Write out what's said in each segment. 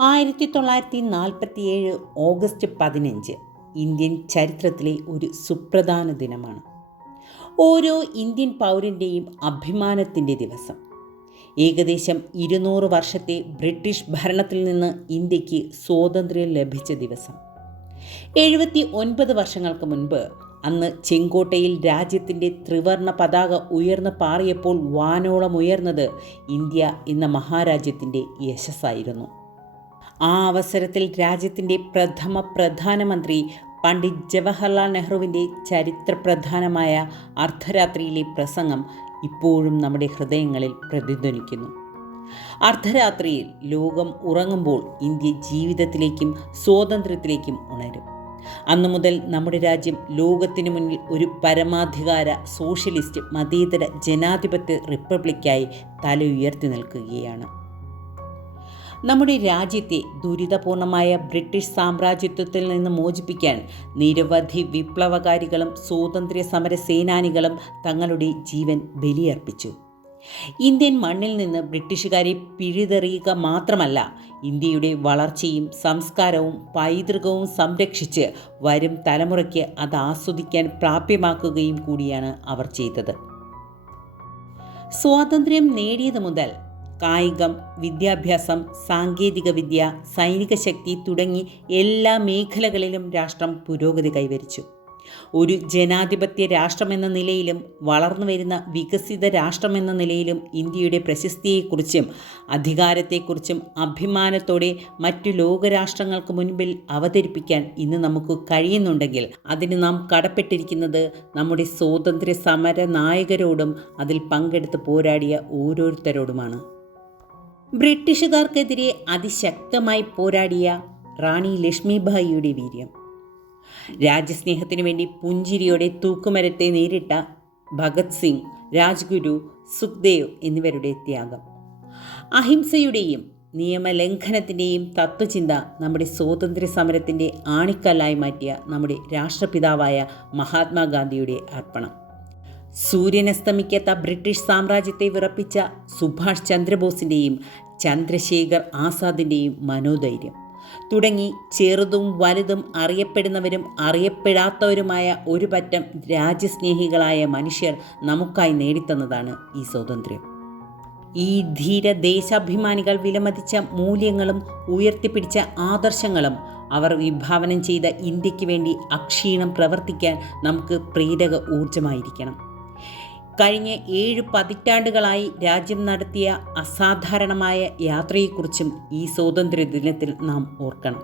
ആയിരത്തി തൊള്ളായിരത്തി നാൽപ്പത്തിയേഴ് ഓഗസ്റ്റ് പതിനഞ്ച് ഇന്ത്യൻ ചരിത്രത്തിലെ ഒരു സുപ്രധാന ദിനമാണ്. ഓരോ ഇന്ത്യൻ പൗരന്റെയും അഭിമാനത്തിന്റെ ദിവസം. ഏകദേശം ഇരുന്നൂറ് വർഷത്തെ ബ്രിട്ടീഷ് ഭരണത്തിൽ നിന്ന് ഇന്ത്യയ്ക്ക് സ്വാതന്ത്ര്യം ലഭിച്ച ദിവസം. എഴുപത്തി ഒൻപത് വർഷങ്ങൾക്ക് മുൻപ് അന്ന് ചെങ്കോട്ടയിൽ രാജ്യത്തിന്റെ ത്രിവർണ പതാക ഉയർന്നു പാറിയപ്പോൾ വാനോളം ഉയർന്നത് ഇന്ത്യ എന്ന മഹാരാജ്യത്തിന്റെ യശസ്സായിരുന്നു. ആ അവസരത്തിൽ രാജ്യത്തിന്റെ പ്രഥമ പ്രധാനമന്ത്രി പണ്ഡിറ്റ് ജവഹർലാൽ നെഹ്റുവിന്റെ ചരിത്രപ്രധാനമായ അർദ്ധരാത്രിയിലെ പ്രസംഗം ഇപ്പോഴും നമ്മുടെ ഹൃദയങ്ങളിൽ പ്രതിധ്വനിക്കുന്നു. അർദ്ധരാത്രിയിൽ ലോകം ഉറങ്ങുമ്പോൾ ഇന്ത്യ ജീവിതത്തിലേക്കും സ്വാതന്ത്ര്യത്തിലേക്കും ഉണരും. അന്നു മുതൽ നമ്മുടെ രാജ്യം ലോകത്തിനു മുന്നിൽ ഒരു പരമാധികാര സോഷ്യലിസ്റ്റ് മതേതര ജനാധിപത്യ റിപ്പബ്ലിക്കായി തല ഉയർത്തി നിൽക്കുകയാണ്. നമ്മുടെ രാജ്യത്തെ ദുരിതപൂർണമായ ബ്രിട്ടീഷ് സാമ്രാജ്യത്വത്തിൽ നിന്ന് മോചിപ്പിക്കാൻ നിരവധി വിപ്ലവകാരികളും സ്വാതന്ത്ര്യ സമര സേനാനികളും തങ്ങളുടെ ജീവൻ ബലിയർപ്പിച്ചു. ഇന്ത്യൻ മണ്ണിൽ നിന്ന് ബ്രിട്ടീഷുകാരെ പിഴുതെറിയുക മാത്രമല്ല ഇന്ത്യയുടെ വളർച്ചയും സംസ്കാരവും പൈതൃകവും സംരക്ഷിച്ച് വരും തലമുറയ്ക്ക് അത് ആസ്വദിക്കാൻ പ്രാപ്യമാക്കുകയും കൂടിയാണ് അവർ ചെയ്തത്. സ്വാതന്ത്ര്യം നേടിയത് മുതൽ കായികം വിദ്യാഭ്യാസം സാങ്കേതികവിദ്യ സൈനിക ശക്തി തുടങ്ങി എല്ലാ മേഖലകളിലും രാഷ്ട്രം പുരോഗതി കൈവരിച്ചു. ഒരു ജനാധിപത്യ രാഷ്ട്രമെന്ന നിലയിലും വളർന്നു വരുന്ന വികസിത രാഷ്ട്രമെന്ന നിലയിലും ഇന്ത്യയുടെ പ്രശസ്തിയെക്കുറിച്ചും അധികാരത്തെക്കുറിച്ചും അഭിമാനത്തോടെ മറ്റു ലോകരാഷ്ട്രങ്ങൾക്ക് മുൻപിൽ അവതരിപ്പിക്കാൻ ഇന്ന് നമുക്ക് കഴിയുന്നുണ്ടെങ്കിൽ അതിന് നാം കടപ്പെട്ടിരിക്കുന്നത് നമ്മുടെ സ്വാതന്ത്ര്യ സമര നായകരോടും അതിൽ പങ്കെടുത്ത് പോരാടിയ ഓരോരുത്തരോടുമാണ്. ബ്രിട്ടീഷുകാർക്കെതിരെ അതിശക്തമായി പോരാടിയ റാണി ലക്ഷ്മിഭായിയുടെ വീര്യം. രാജ്യസ്നേഹത്തിനു വേണ്ടി പുഞ്ചിരിയോടെ തൂക്കുമരത്തെ നേരിട്ട ഭഗത് സിംഗ് രാജ്ഗുരു സുഖ്ദേവ് എന്നിവരുടെ ത്യാഗം. അഹിംസയുടെയും നിയമലംഘനത്തിന്റെയും തത്വചിന്ത നമ്മുടെ സ്വാതന്ത്ര്യ സമരത്തിന്റെ ആണിക്കല്ലായി മാറ്റിയ നമ്മുടെ രാഷ്ട്രപിതാവായ മഹാത്മാഗാന്ധിയുടെ അർപ്പണം. സൂര്യനസ്തമിക്കാത്ത ബ്രിട്ടീഷ് സാമ്രാജ്യത്തെ വിറപ്പിച്ച സുഭാഷ് ചന്ദ്രബോസിന്റെയും ചന്ദ്രശേഖർ ആസാദിന്റെയും മനോധൈര്യം. തുടങ്ങി ചെറുതും വലുതും അറിയപ്പെടുന്നവരും അറിയപ്പെടാത്തവരുമായ ഒരു പറ്റം രാജ്യസ്നേഹികളായ മനുഷ്യർ നമുക്കായി നേടിത്തന്നതാണ് ഈ സ്വാതന്ത്ര്യം. ഈ ധീര ദേശാഭിമാനികൾ വിലമതിച്ച മൂല്യങ്ങളും ഉയർത്തിപ്പിടിച്ച ആദർശങ്ങളും അവർ വിഭാവനം ചെയ്ത ഇന്ത്യയ്ക്ക് വേണ്ടി അക്ഷീണം പ്രവർത്തിക്കാൻ നമുക്ക് പ്രേരക ഊർജമായിരിക്കണം കഴിഞ്ഞ ഏഴ് പതിറ്റാണ്ടുകളായി രാജ്യം നടത്തിയ അസാധാരണമായ യാത്രയെക്കുറിച്ചും ഈ സ്വാതന്ത്ര്യ ദിനത്തിൽ നാം ഓർക്കണം.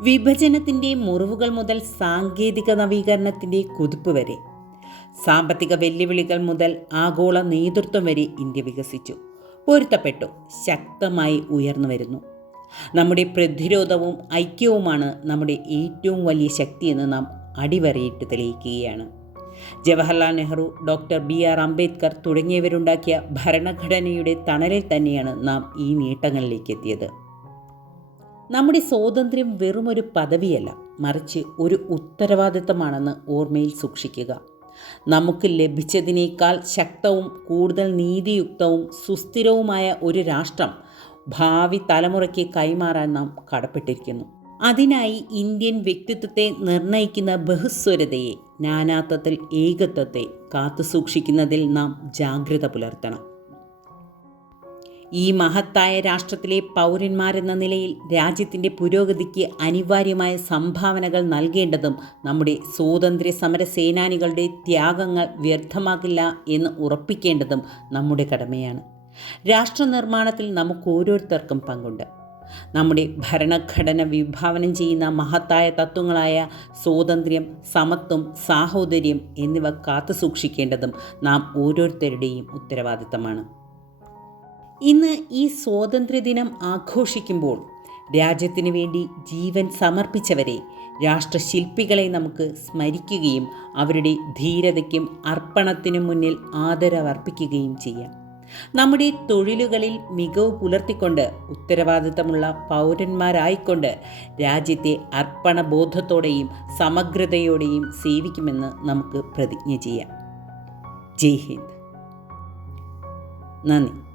വിഭജനത്തിന്റെ മുറിവുകൾ മുതൽ സാങ്കേതിക നവീകരണത്തിന്റെ കുതിപ്പ് വരെ സാമ്പത്തിക വെല്ലുവിളികൾ മുതൽ ആഗോള നേതൃത്വം വരെ ഇന്ത്യ വികസിച്ചു പൊരുത്തപ്പെട്ടു ശക്തമായി ഉയർന്നു വരുന്നു. നമ്മുടെ പ്രതിരോധവും ഐക്യവുമാണ് നമ്മുടെ ഏറ്റവും വലിയ ശക്തിയെന്ന് നാം അടിവരയിട്ട് തെളിയിക്കുകയാണ്. Jawaharlal Nehru doctor B R Ambedkar തുടങ്ങിയവരുണ്ടാക്കിയ ഭരണഘടനയുടെ തണലിൽ തന്നെയാണ് നാം ഈ നേട്ടങ്ങളിലേക്ക് എത്തിയത്. നമ്മുടെ സ്വാതന്ത്ര്യം വെറുമൊരു പദവിയല്ല മറിച്ച് ഒരു ഉത്തരവാദിത്തമാണെന്ന് ഓർമ്മയിൽ സൂക്ഷിക്കുക. നമുക്ക് ലഭിച്ചതിനേക്കാൾ ശക്തവും കൂടുതൽ നീതിയുക്തവും സുസ്ഥിരവുമായ ഒരു രാഷ്ട്രം ഭാവി തലമുറയ്ക്ക് കൈമാറാൻ നാം കടപ്പെട്ടിരിക്കുന്നു. അതിനായി ഇന്ത്യൻ വ്യക്തിത്വത്തെ നിർണയിക്കുന്ന ബഹുസ്വരതയെ നാനാത്വത്തിൽ ഏകത്വത്തെ സൂക്ഷിക്കുന്നതിൽ നാം ജാഗ്രത പുലർത്തണം. ഈ മഹത്തായ രാഷ്ട്രത്തിലെ പൗരന്മാരെന്ന നിലയിൽ രാജ്യത്തിന്റെ പുരോഗതിക്ക് അനിവാര്യമായ സംഭാവനകൾ നൽകേണ്ടതും നമ്മുടെ സ്വാതന്ത്ര്യ സമര സേനാനികളുടെ ത്യാഗങ്ങൾ വ്യർത്ഥമാകില്ല എന്ന് ഉറപ്പിക്കേണ്ടതും നമ്മുടെ കടമയാണ്. രാഷ്ട്രനിർമ്മാണത്തിൽ നമുക്ക് ഓരോരുത്തർക്കും പങ്കുണ്ട്. നമ്മുടെ ഭരണഘടന വിഭാവനം ചെയ്യുന്ന മഹത്തായ തത്വങ്ങളായ സ്വാതന്ത്ര്യം സമത്വം സാഹോദര്യം എന്നിവ കാത്തു സൂക്ഷിക്കേണ്ടതും നാം ഓരോരുത്തരുടെയും ഉത്തരവാദിത്തമാണ്. ഇന്ന് ഈ സ്വാതന്ത്ര്യദിനം ആഘോഷിക്കുമ്പോൾ രാജ്യത്തിനു വേണ്ടി ജീവൻ സമർപ്പിച്ചവരെ രാഷ്ട്രശില്പികളെ നമുക്ക് സ്മരിക്കുകയും അവരുടെ ധീരതയ്ക്കും അർപ്പണത്തിനും മുന്നിൽ ആദരവർപ്പിക്കുകയും ചെയ്യാം. നമ്മുടെ തൊഴിലുകളിൽ മികവ് പുലർത്തിക്കൊണ്ട് ഉത്തരവാദിത്തമുള്ള പൗരന്മാരായിക്കൊണ്ട് രാജ്യത്തെ അർപ്പണബോധത്തോടെയും സമഗ്രതയോടെയും സേവിക്കുമെന്ന് നമുക്ക് പ്രതിജ്ഞ ചെയ്യാം. ജയ് ഹിന്ദ്. നന്ദി.